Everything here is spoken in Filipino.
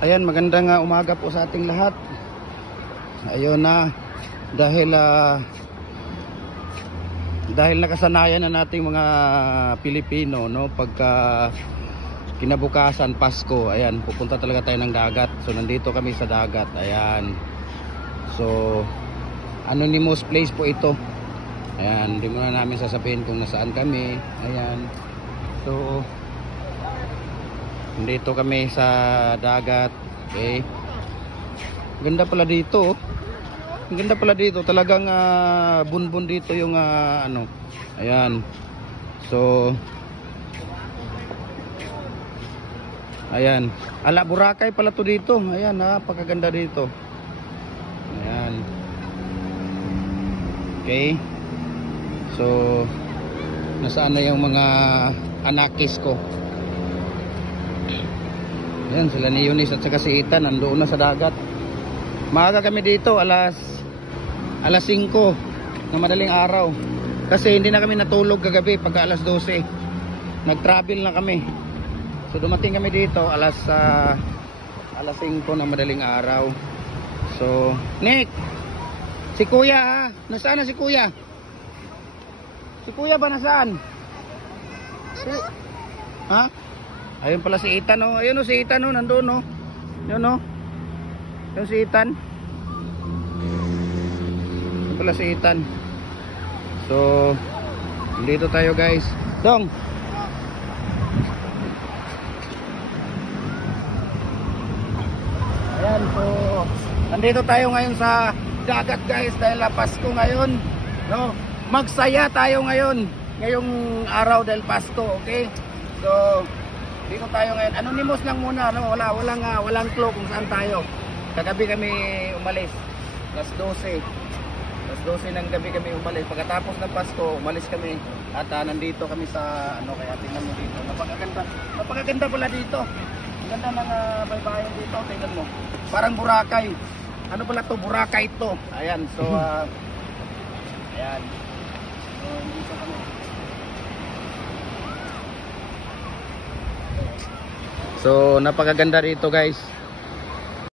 Ayan, magandang umaga po sa ating lahat. Ayun na, dahil nakasanayan na nating mga Pilipino, no, pagka kinabukasan Pasko, ayan, pupunta talaga tayo ng dagat. So nandito kami sa dagat. Ayan. So anonymous place po ito. Ayan, hindi muna namin sasabihin kung nasaan kami. Ayan. So dito kami sa dagat. Okay. Ganda pala dito. Ang ganda pala dito. Talagang bunbun dito yung ano. Ayan. So ayan. Ala, Boracay pala to dito. Ayan, napakaganda dito. Ayan. Okay. So nasaan na yung mga anakis ko? Ayan, sila ni Eunice at saka si Ethan nandoon na sa dagat. Maaga kami dito, alas 5 na madaling araw. Kasi hindi na kami natulog kagabi pagka alas 12. Nag-travel na kami. So dumating kami dito alas 5 na madaling araw. So, Nick, si Kuya nasaan na si Kuya? Si Kuya ba nasaan? Ha? Ayun pala si Ethan, oh. Ayun, oh, si Ethan, oh, nandoon, oh. Yun, oh. Yun si Ethan. Ayun pala si Ethan. So dito tayo, guys. Dong. Ayan, so nandito tayo ngayon sa dagat, guys, dahil Pasko ngayon, no? Magsaya tayo ngayon, ngayong araw dahil Pasko, okay? So dito tayo ngayon. Anonymous lang muna, no? Walang clue kung saan tayo. Kagabi kami umalis. Alas 12 ng gabi kami umalis. Pagkatapos ng Pasko, umalis kami. At nandito kami sa ano, kaya tingnan mo dito. Napakaganda pala dito. Ang ganda ng baybayin dito. Tingnan mo. Parang Boracay. Ano pala to? Boracay to. Ayan. So ayan. So dito kami. So napakaganda rito, guys.